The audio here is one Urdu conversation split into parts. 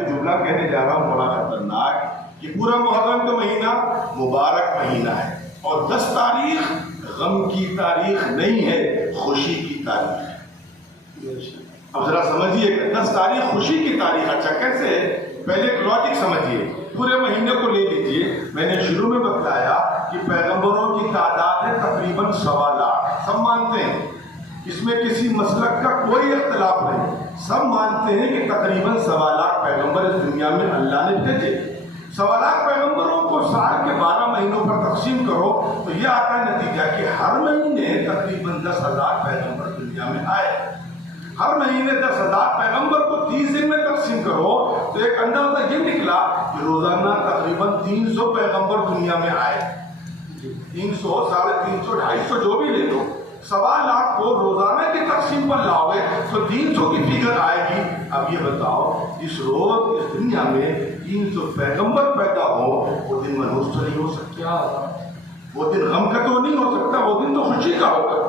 جملہ کہنے جا رہا ہوں بڑا خطرناک، کہ پورا محرم کا مہینہ مبارک مہینہ ہے، اور 10 تاریخ غم کی تاریخ نہیں ہے، خوشی کی تاریخ ہے۔ اب ذرا سمجھیے کہ 10 تاریخ خوشی کی تاریخ، اچھا کیسے ہے؟ پہلے ایک لاجک سمجھیے، پورے مہینے کو لے لیجیے۔ میں نے شروع میں بتایا کہ پیغمبروں کی تعداد ہے تقریباً 1.25 لاکھ، سب مانتے ہیں، اس میں کسی مسلک کا کوئی اختلاف نہیں، سب مانتے ہیں کہ تقریباً 1.25 لاکھ پیغمبر اس دنیا میں اللہ نے بھیجے۔ 1.25 لاکھ پیغمبروں کو سال کے 12 مہینوں پر تقسیم کرو تو یہ آتا ہے نتیجہ کہ ہر مہینے تقریباً 10,000 پیغمبر دنیا میں آئے۔ ہر مہینے 10,000 پیغمبر کو 30 دن میں تقسیم کرو تو ایک اندازہ یہ نکلا کہ روزانہ تقریباً 300 پیغمبر دنیا میں آئے۔ 300، 350، 250 جو بھی لے لو، 1.25 لاکھ کو روزانہ کی تقسیم پر لاؤ گے تو 300 کی فگر آئے گی۔ اب یہ بتاؤ، اس روز اس دنیا میں 300 پیغمبر پیدا ہو، وہ دن منحوس تو نہیں ہو سکتا، وہ دن غم کا تو نہیں ہو سکتا، وہ دن تو خوشی کا ہوگا۔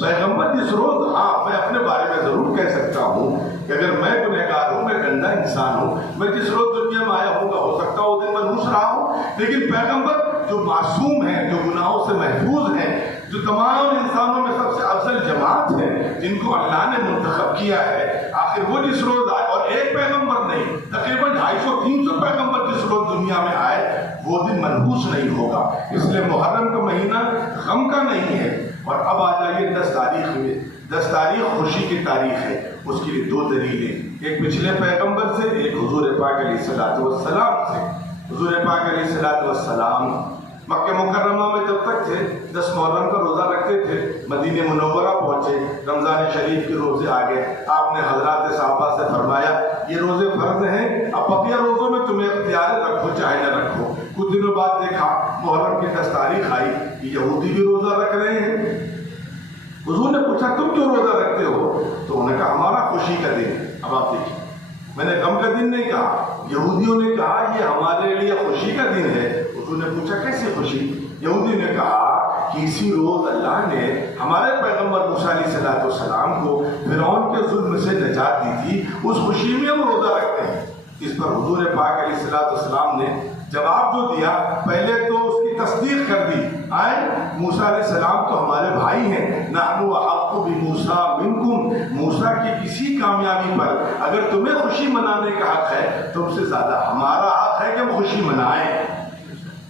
پیغمبر جس روز، ہاں میں اپنے بارے میں ضرور کہہ سکتا ہوں کہ اگر میں گنہگار ہوں، میں گندا انسان ہوں، میں جس روز دنیا میں آیا ہوں گا، ہو سکتا وہ دن منحوس رہا ہوں، لیکن پیغمبر جو معصوم ہیں، جو گناہوں سے محفوظ ہیں، جو تمام انسانوں میں سب سے افضل جماعت ہے، جن کو اللہ نے منتخب کیا ہے، آخر وہ جس روز آئے، اور ایک پیغمبر نہیں، تقریباً 250-300 پیغمبر جس روز دنیا میں آئے، وہ دن منحوس نہیں ہوگا۔ اس لیے محرم کا مہینہ غم کا نہیں ہے۔ اور اب آ جائیے 10 تاریخ میں۔ 10 تاریخ خوشی کی تاریخ ہے، اس کے لیے 2 دلیلیں، ایک پچھلے پیغمبر سے، ایک حضور پاک علیہ السلام سے۔ حضور پاک علیہ السلام مکہ مکرمہ میں جب تک تھے 10 محرم کا روزہ رکھتے تھے، مدینہ منورہ پہنچے، رمضان شریف کے روزے آ گئے، آپ نے حضرات صحابہ سے فرمایا یہ روزے فرض ہیں، اب بقیہ روزوں میں تمہیں اختیار رکھو چاہے نہ رکھو۔ کچھ دنوں بعد دیکھا محرم کی 10 تاریخ آئی، یہودی بھی روزہ رکھ رہے ہیں۔ حضور نے پوچھا تم کیوں روزہ رکھتے ہو؟ تو انہوں نے کہا ہمارا خوشی کا دن ہے۔ اب آپ دیکھیں، میں نے غم کا دن نہیں کہا، یہودیوں نے کہا یہ ہمارے لیے خوشی کا دن ہے۔ حضور نے پوچھا کیسی خوشی؟ یہودی نے کہا کہ اسی روز اللہ نے ہمارے پیغمبر موسیٰ علیہ السلام کو فرعون کے ظلم سے نجات دی تھی، اس خوشی میں ہم روزہ رکھتے ہیں۔ اس پر حضور پاک علیہ السلام نے جواب جو دیا، پہلے تو اس کی تصدیق کر دی، آئے موسیٰ علیہ السلام تو ہمارے بھائی ہیں، نحن احق بموسیٰ منکم، موسیٰ کی کسی کامیابی پر اگر تمہیں خوشی منانے کا حق ہے، تم سے زیادہ ہمارا حق ہے کہ ہم خوشی منائیں،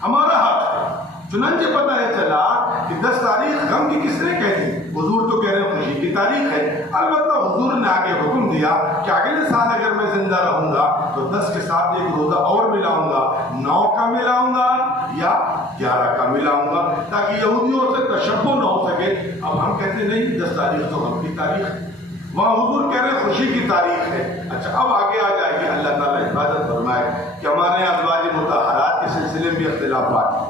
ہمارا حق ہے۔ چنانچہ پتہ ہے چلا کہ 10 تاریخ غم کی کس نے کہہ دی؟ حضور تو کہہ رہے ہیں خوشی کی تاریخ ہے۔ البتہ حضور نے آگے حکم دیا کہ اگلے سال اگر میں زندہ رہوں گا تو 10 کے ساتھ ایک روزہ اور ملاؤں گا، 9 کا ملاؤں گا یا 11 کا ملاؤں گا، تاکہ یہودیوں سے تشبہ نہ ہو سکے۔ اب ہم کہتے نہیں 10 تاریخ تو غم کی تاریخ ہے، وہاں حضور کہہ رہے ہیں خوشی کی تاریخ ہے۔ اچھا اب آگے آ جائیے، اللہ تعالیٰ حفاظت فرمائے کہ ہمارے ازواج مطہرات کے سلسلے میں اختلافات ہیں۔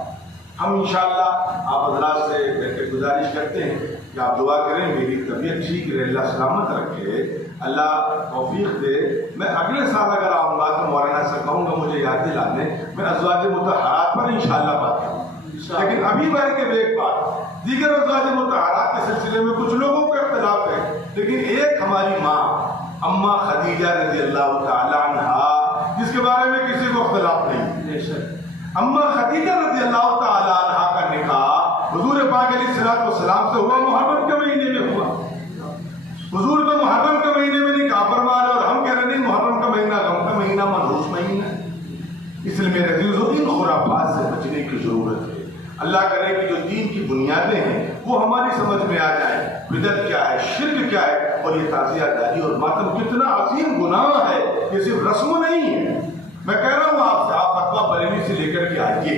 ہم انشاءاللہ آپ حضرات سے گزارش کرتے ہیں کہ آپ دعا کریں میری طبیعت ٹھیک رہے، اللہ سلامت رکھے، اللہ توفیق دے۔ میں اگلے سال اگر آؤں گا تو مولانا سے کہوں گا مجھے یاد دلا دیں، میں ازواج مطہرات پر انشاءاللہ بات کروں۔ لیکن ابھی بھر کے ایک بات، دیگر ازواج مطہرات کے سلسلے میں کچھ لوگوں کا اختلاف ہے، لیکن ایک ہماری ماں اماں خدیجہ رضی اللہ تعالیٰ عنہا، جس کے بارے میں کسی کو اختلاف نہیں، اماں خدیجہ رضی اللہ تعالیٰ عنہ کا نکاح حضور پاک علیہ السلام سے ہوا، محرم کے مہینے میں ہوا۔ حضور کو محرم کے مہینے میں نکاح فرما رہے، اور ہم کہہ رہے نہیں محرم کا مہینہ غم کا مہینہ، منحوس مہینہ ہے۔ اس لیے میرے عزیزو، ان خرافات سے بچنے کی ضرورت ہے۔ اللہ کرے کہ جو دین کی بنیادیں ہیں وہ ہماری سمجھ میں آ جائیں، بدعت کیا ہے، شرک کیا ہے، اور یہ تعزیہ داری اور ماتم کتنا عظیم گناہ ہے، یہ صرف رسم نہیں ہے۔ میں کہہ رہا ہوں آپ سے، آپ فتویٰ بریلی سے لے کر کے آئیے،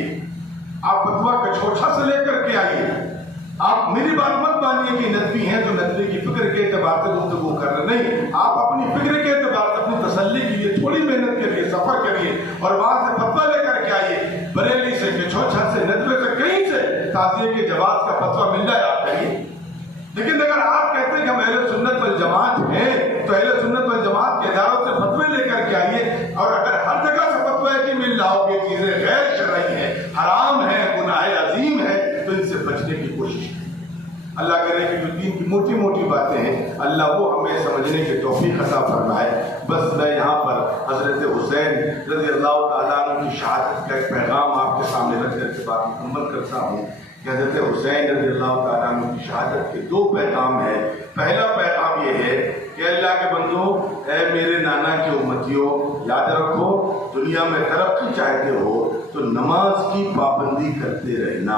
آپ فتویٰ کچھوچھا سے لے کر کے آئیے، آپ میری بات مت مانیے کہ ندوی ہیں جو ندوی کی فکر کے اعتبار سے گفتگو کر رہے، نہیں، آپ اپنی فکر کے اعتبار سے اپنی تسلی کے لیے تھوڑی محنت کریے، سفر کریے، اور وہاں سے فتویٰ لے کر کے آئیے، بریلی سے، کچھوچھا سے، ندوے سے، کہیں سے تعزیے کے جواز کا فتویٰ مل جائے آپ کہیے۔ لیکن اگر آپ کہتے ہیں کہ ہم اہل سنت والجماعت ہیں تو اہل سنت والجماعت کے اداروں سے فتوے لے کر کے آئیے، اور اگر ہر جگہ سے فتوی کی مل رہا ہو کہ چیزیں غیر شرعی ہیں، حرام ہیں، گناہ عظیم ہے، تو ان سے بچنے کی کوشش کریں۔ اللہ کرے کہ جو دین کی موٹی موٹی باتیں ہیں، اللہ وہ ہمیں سمجھنے کی توفیق عطا فرمائے۔ بس میں یہاں پر حضرت حسین رضی اللہ تعالیٰ عنہ کی شہادت کا ایک پیغام آپ کے سامنے رکھ کر کے بات مکمل کرتا ہوں کہ حضرت حسین رضی اللہ تعالیٰ عنہ کی شہادت کے 2 پیغام ہیں۔ پہلا پیغام یہ ہے کہ اللہ کے بندو، اے میرے نانا کے امتیوں، یاد رکھو دنیا میں ترقی چاہتے ہو تو نماز کی پابندی کرتے رہنا،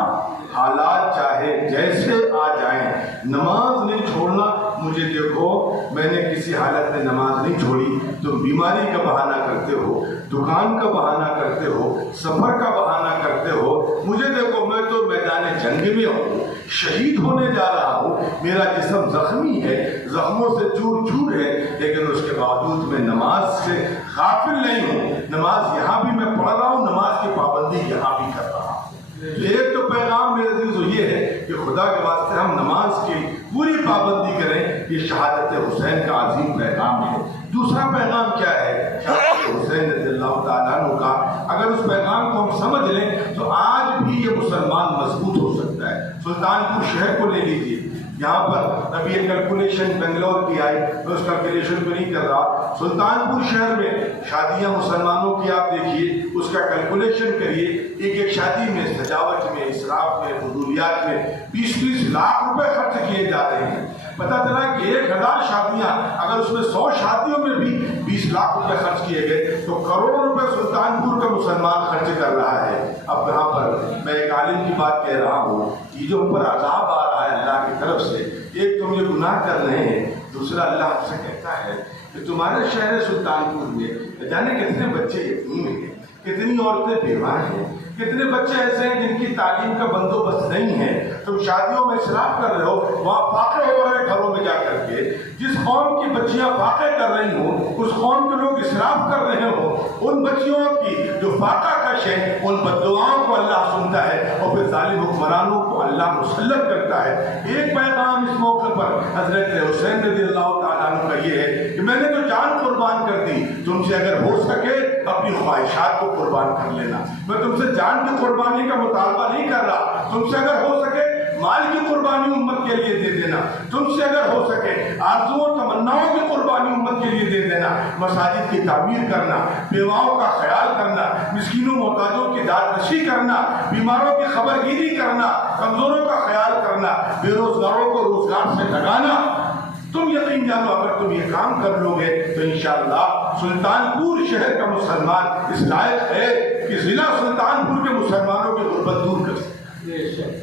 حالات چاہے جیسے آ جائیں نماز نہیں چھوڑنا۔ مجھے دیکھو میں نے کسی حالت میں نماز نہیں چھوڑی، تم بیماری کا بہانہ کرتے ہو، دکان کا بہانہ کرتے ہو، سفر کا بہانہ کرتے ہو، مجھے دیکھو میں تو میدان جنگ میں ہوں، شہید ہونے جا رہا ہوں، میرا جسم زخمی ہے، زخموں سے چور چور ہے، لیکن اس کے باوجود میں نماز سے غافل نہیں ہوں، نماز یہاں بھی میں پڑھ رہا ہوں، نماز کی پابندی یہاں بھی کر رہا ہوں۔ ایک تو پیغام میرے عزیزو یہ ہے کہ خدا کے واسطے ہم نماز کی پوری پابندی کریں، یہ شہادت حسین کا عظیم پیغام ہے۔ دوسرا پیغام کیا ہے؟ شہادت حسین رضی اللہ تعالیٰ عنہ کا اگر اس پیغام کو ہم سمجھ لیں تو آج بھی یہ مسلمان مضبوط ہو سکتا ہے۔ سلطان پور شہر کو لے لیجیے، یہاں پر ابھی ایک کیلکولیشن بنگلور کی آئی، میں اس کیلکولیشن کو نہیں کر رہا، سلطان پور شہر میں شادیاں مسلمانوں کی آپ دیکھیے، اس کا کیلکولیشن کریے، ایک شادی میں سجاوٹ میں، اسراف میں، فضولیات میں 20-20 لاکھ روپے خرچ کیے جا رہے ہیں۔ پتہ چلا کہ 1000 شادیاں، اگر اس میں 100 شادیوں میں بھی 20 لاکھ روپے خرچ کیے گئے تو کروڑوں روپے سلطان پور کا مسلمان خرچ کر رہا ہے۔ اب یہاں پر میں ایک عالم کی بات کہہ رہا ہوں، یہ جو اوپر عذاب آ رہا ہے اللہ کی طرف سے، ایک تم یہ گناہ کر رہے ہیں، دوسرا اللہ ہم سے کہتا ہے کہ تمہارے شہر سلطان پور میں جانے کتنے بچے یتیم ہیں، کتنی عورتیں بیوہ ہیں، کتنے بچے ایسے ہیں جن کی تعلیم کا بندوبست نہیں ہے، تم شادیوں میں اسراف کر رہے ہو، وہاں فاقے ہو رہے ہیں گھروں میں جا کر کے، جس قوم کی بچیاں فاقے کر رہی ہوں، اس قوم کے لوگ اسراف کر رہے ہوں، ان بچیوں کی جو فاقہ کش ہے ان بددعاؤں کو اللہ سنتا ہے اور پھر ظالم حکمرانوں کو اللہ مسلط کرتا ہے۔ ایک پیغام اس موقع پر حضرت حسین رضی اللہ تعالیٰ عنہ کا یہ ہے کہ میں نے تو جان قربان کر دی، تم سے اگر ہو سکے اپنی خواہشات کو قربان کر لینا، میں تم سے جان کی قربانی کا مطالبہ نہیں کر رہا، تم سے اگر ہو سکے مال کی قربانی امت کے لیے دے دینا، تم سے اگر ہو سکے آرزوؤں تمناؤں کی قربانی امت کے لیے دے دینا، مساجد کی تعمیر کرنا، بیواؤں کا خیال کرنا، مسکینوں محتاجوں کی داد رسی کرنا، بیماروں کی خبر گیری کرنا، کمزوروں کا خیال کرنا، بے روزگاروں کو روزگار سے لگانا۔ تم یقین جانو اگر تم یہ کام کر لو گے تو انشاءاللہ سلطان پور شہر کا مسلمان اس لائق ہے کہ ضلع سلطان پور کے مسلمانوں کی غربت دور کر سکے۔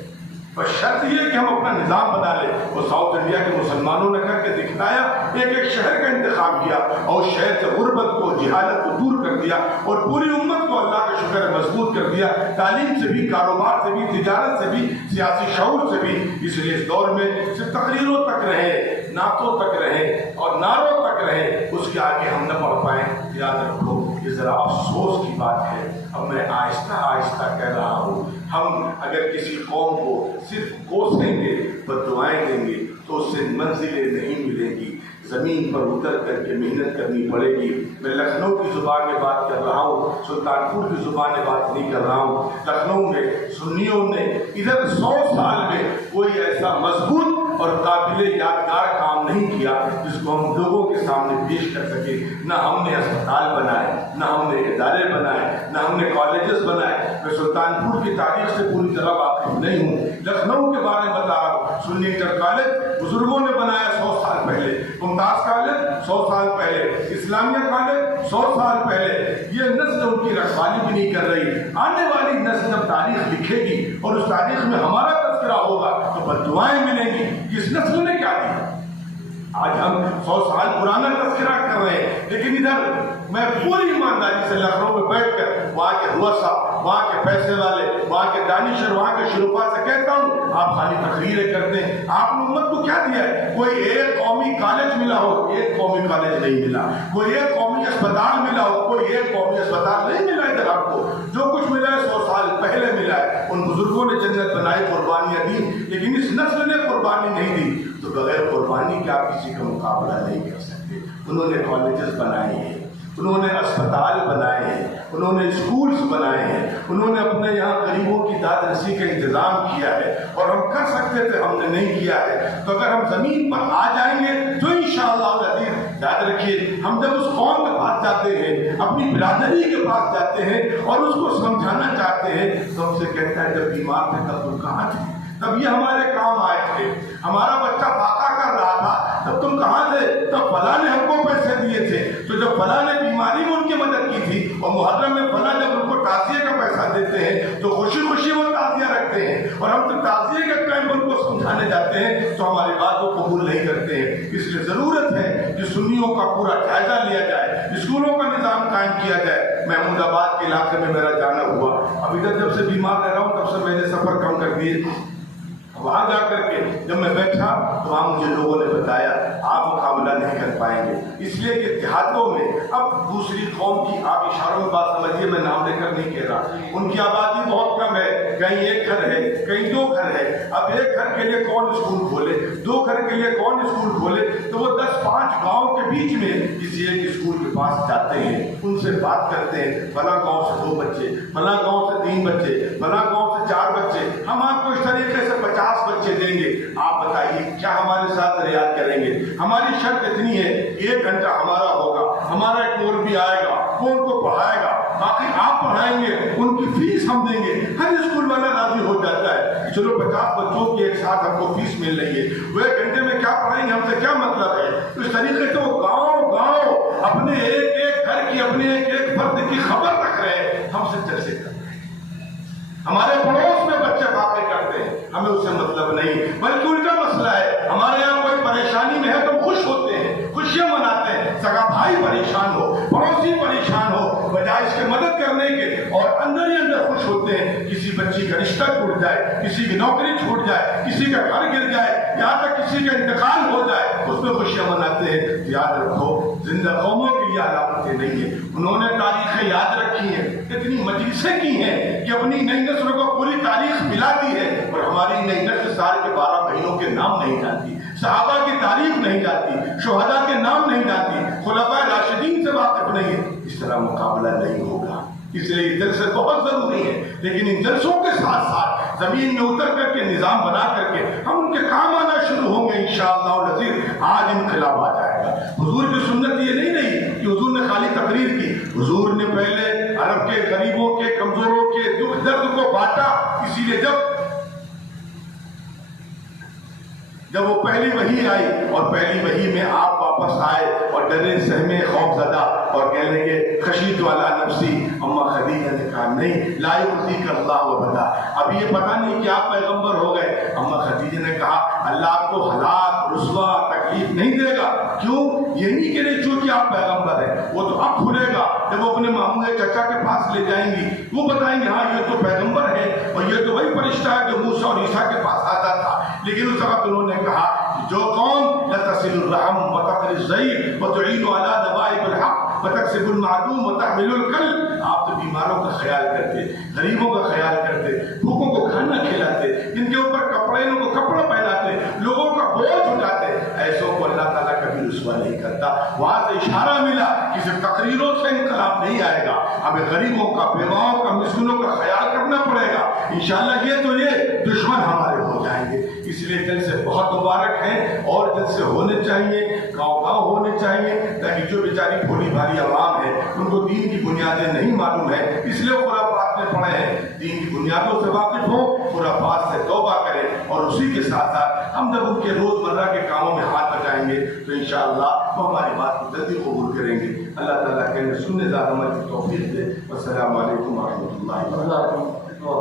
اور شرط یہ کہ ہم اپنا نظام بنا لیں، وہ ساؤتھ انڈیا کے مسلمانوں نے کر کے دکھلایا، ایک شہر کا انتخاب کیا اور شہر سے غربت کو، جہالت کو دور کر دیا اور پوری امت کو اللہ کا شکر ہے مضبوط کر دیا، تعلیم سے بھی، کاروبار سے بھی، تجارت سے بھی، سیاسی شعور سے بھی۔ اس لیے اس دور میں صرف تقریروں تک رہے، نعتوں تک رہے اور نعروں تک رہے، اس کے آگے ہم نہ بڑھ پائیں۔ یاد رکھو یہ ذرا افسوس کی بات ہے، اب میں آہستہ آہستہ کہہ رہا ہوں، ہم اگر کسی قوم کو صرف کوسیں گے، بددعائیں دیں گے تو اس سے منزلیں نہیں ملیں گی، زمین پر اتر کر کے محنت کرنی پڑے گی۔ میں لکھنؤ کی زبان میں بات کر رہا ہوں، سلطان پور کی زبان میں بات نہیں کر رہا ہوں۔ لکھنؤ میں سنیوں نے ادھر 100 سال میں کوئی ایسا مضبوط اور قابل یادگار کام نہیں کیا جس کو ہم لوگوں کے سامنے پیش کر سکے۔ نہ ہم نے اسپتال بنائے، نہ ہم نے ادارے بنائے، نہ ہم نے کالجز بنائے۔ میں سلطان پور کی تاریخ سے پوری طرح واقف نہیں ہوں، لکھنؤ کے بارے میں بتا رہا ہوں۔ سنی انٹر کالج بزرگوں نے بنایا 100 سال پہلے، ممتاز کالج 100 سال پہلے، اسلامیہ کالج 100 سال پہلے۔ یہ نسل ان کی رکھوالی بھی نہیں کر رہی۔ آنے والی نسل جب تاریخ لکھے گی اور اس تاریخ میں ہمارا تذکرہ ہوگا تو بددعائیں ملیں گی کہ اس نسل نے کیا دیا۔ آج ہم 100 سال پرانا تذکرہ کر رہے ہیں، لیکن ادھر میں پوری ایمانداری سے لکھنؤ میں بیٹھ کر وہاں کے رؤساء، وہاں کے پیسے والے، وہاں کے دانشور، وہاں کے شرفاء سے کہتا ہوں، آپ خالی تقریریں کرتے ہیں، آپ نے امت کو کیا دیا ہے؟ کوئی ایک قومی کالج ملا ہو؟ ایک قومی کالج نہیں ملا۔ کوئی ایک قومی اسپتال ملا ہو؟ کوئی ایک قومی اسپتال نہیں ملا ادھر آپ کو۔ جو کچھ ملا ہے 100 سال پہلے ملا ہے، ان بزرگوں نے جنت بنائی، قربانیاں دی، لیکن اس نسل نے قربانی نہیں دی، تو بغیر قربانی کے آپ کسی کا مقابلہ نہیں کر سکتے۔ انہوں نے کالجز بنائے ہیں، انہوں نے اسپتال بنائے ہیں، انہوں نے اسکولز بنائے ہیں، انہوں نے اپنے یہاں غریبوں کی داد رسی کا انتظام کیا ہے، اور ہم کر سکتے تھے، ہم نے نہیں کیا ہے۔ تو اگر ہم زمین پر آ جائیں گے تو انشاءاللہ العزیز یاد رکھیے، ہم جب اس قوم کے پاس جاتے ہیں، اپنی برادری کے پاس جاتے ہیں اور اس کو سمجھانا چاہتے ہیں، تو ہم سے کہتا ہے جب بیمار تھے تب تم کہاں تھے؟ تب یہ ہمارے کام آئے تھے۔ ہمارا بچہ فاقہ کر رہا تھا تب تم کہاں تھے؟ تب فلاں نے ہم کو پیسے دیے تھے۔ تو جب فلاں نے بیماری میں ان کی مدد کی تھی، اور محرم میں فلاں جب ان کو تعزیے کا پیسہ دیتے ہیں تو خوشی خوشی وہ تعزیہ رکھتے ہیں، اور ہم تو تعزیے کے ٹائم ان کو سمجھانے جاتے ہیں تو ہماری بات کو قبول نہیں کرتے ہیں۔ اس لیے ضرورت ہے کہ سنیوں کا پورا جائزہ لیا جائے، اسکولوں کا نظام قائم کیا جائے۔ محمود آباد کے علاقے میں میرا جانا ہوا، اب ادھر جب سے بیمار رہ رہا ہوں تب سے میں نے سفر کم کر دیے۔ وہاں جا کر کے جب میں بیٹھا تو وہاں مجھے لوگوں نے بتایا آپ مقابلہ نہیں کر پائیں گے، اس لیے کہ دیہاتوں میں اب دوسری قوم کی، آپ اشاروں میں بات سمجھیے، میں نام لے کر نہیں کہہ رہا، ان کی آبادی بہت کم ہے، کہیں ایک گھر ہے کہیں دو گھر ہے۔ اب ایک گھر کے لیے کون اسکول کھولے، دو گھر کے لیے کون اسکول کھولے؟ تو وہ 10-5 گاؤں کے بیچ میں کسی ایک اسکول کے پاس جاتے ہیں، ان سے بات کرتے ہیں، فلاں گاؤں سے 2 بچے، فلاں گاؤں سے 3 بچے، فلاں گاؤں سے 4 بچے، ہم آپ کو اس طریقے سے 50 بچے دیں گے، آپ بتائیے کیا ہمارے ساتھ ریاض کریں گے؟ ہماری شرط اتنی ہے 1 گھنٹہ ہمارا ہوگا، ہمارا ایک مولوی آئے گا وہ ان کو پڑھائے گا، باقی آپ پڑھائیں گے، ان کی فیس ہم دیں گے۔ ہر اسکول والا راضی ہو جاتا ہے، چلو 50 بچوں کی ایک ساتھ ہم کو فیس مل رہی ہے، وہ 1 گھنٹے میں کیا پڑھائیں گے، ہم سے کیا مطلب ہے؟ اس طریقے سے وہ گاؤں گاؤں اپنے ایک گھر کی، اپنے ایک فرد کی خبر رکھ رہے ہیں، ہم سے چرچے کر رہے ہیں۔ ہمارے پڑوس میں بچے واقع کرتے ہیں، ہمیں اس سے مطلب نہیں، بلکہ الٹا مسئلہ ہے، ہمارے یہاں کوئی پریشانی میں ہے تو خوش ہوتے ہیں، خوشیاں مناتے ہیں، سگا بھائی پریشان ہو، پڑوسی پریشان ہو، بجائے اس کے مدد کرنے کے، اور اندر ہی اندر خوش ہوتے ہیں۔ کسی بچی کا رشتہ ٹوٹ جائے، کسی کی نوکری چھوٹ جائے، کسی کا گھر گر جائے، یہاں تک کسی کا انتقال ہو جائے، اس میں خوشیاں مناتے ہیں۔ یاد رکھو زندہ قوموں کی یہ علامتیں نہیں ہیں، انہوں نے تاریخیں یاد رکھی ہیں، اتنی مجلسیں کی ہیں کہ اپنی نئی نسل کو پوری تاریخ ملا دی ہے، اور ہماری نئی نسل سال کے 12 مہینوں کے نام نہیں جانتی، صحابہ کی تاریخ نہیں جانتی، شہداء کے نام نہیں جانتی، خلفائے راشدین سے واقف نہیں ہے۔ اس طرح مقابلہ نہیں ہوگا، اس لیے یہ جلسے بہت ضروری ہے، لیکن ان جلسوں کے ساتھ ساتھ زمین میں اتر کر کے نظام بنا کر کے ہم ان کے کام آنا شروع ہوں گے انشاءاللہ العزیز۔ آج انقلاب آ جائے گا۔ حضور کی سنت یہ نہیں رہی کہ حضور نے خالی تقریر کی، حضور نے پہلے عرب کے غریبوں کے، کمزوروں کے دکھ درد کو بانٹا۔ اسی لیے جب وہ پہلی وحی آئی اور پہلی وحی میں آپ واپس آئے اور ڈرے سہمے خوف زدہ اور کہنے لگے خشیت والا نفسی، اما خدیجہ نے کہا نہیں، لا یخزیک اللہ وبدا، اب یہ پتہ نہیں کہ آپ پیغمبر ہو گئے۔ اما خدیجہ نے کہا اللہ آپ کو ہلاک، رسوا، تکلیف نہیں دے گا، کیوں؟ یہی کہ نہیں چونکہ آپ پیغمبر ہیں، وہ تو اب کھلے گا جب وہ اپنے ماموں چچا کے پاس لے جائیں گی، وہ بتائیں گے ہاں یہ تو پیغمبر ہے، اور یہ تو وہی فرشتہ ہے جو موسیٰ اور عیسیٰ کے پاس آتا تھا۔ لیکن اس وقت انہوں نے کہا جو قوم لتصل الرحم وتقری الضعیف وتعین علی نوائب الحق وتکسب المعدوم وتحمل الکل، آپ تو بیماروں کا خیال کرتے، غریبوں کا خیال کرتے، بھوکوں کو کھانا کھلاتے، جن کے اوپر کپڑے ان کو کپڑا پہناتے، لوگوں کا بوجھ اٹھاتے، ایسوں کو اللہ تعالیٰ کبھی رسوا نہیں کرتا۔ وہاں سے اشارہ ملا کہ صرف تقریروں سے انقلاب نہیں آئے گا، ہمیں غریبوں کا، بیواؤں کا، مسکینوں کا خیال کرنا پڑے گا انشاءاللہ۔ یہ دشمن ہمارے ہو جائیں گے، اس لیے جلسے بہت مبارک ہیں، اور جلسے ہونے چاہیے، گاؤں گاؤں ہونے چاہیے، تاکہ جو بیچاری بھولی بھالی عوام ہے ان کو دین کی بنیادیں نہیں معلوم ہے، اس لیے خرافات میں پڑے ہیں، دین کی بنیادوں سے واقف ہوں، خرافات سے توبہ کریں، اور اسی کے ساتھ ساتھ ہم جب ان کے روزمرہ کے کاموں میں ہاتھ بٹائیں گے تو انشاءاللہ وہ ہماری بات کو جلدی قبول کریں گے۔ اللہ تعالیٰ کے سننے زیادہ عمل کی توفیق دے۔ والسلام علیکم ورحمۃ اللہ وبرکاتہ۔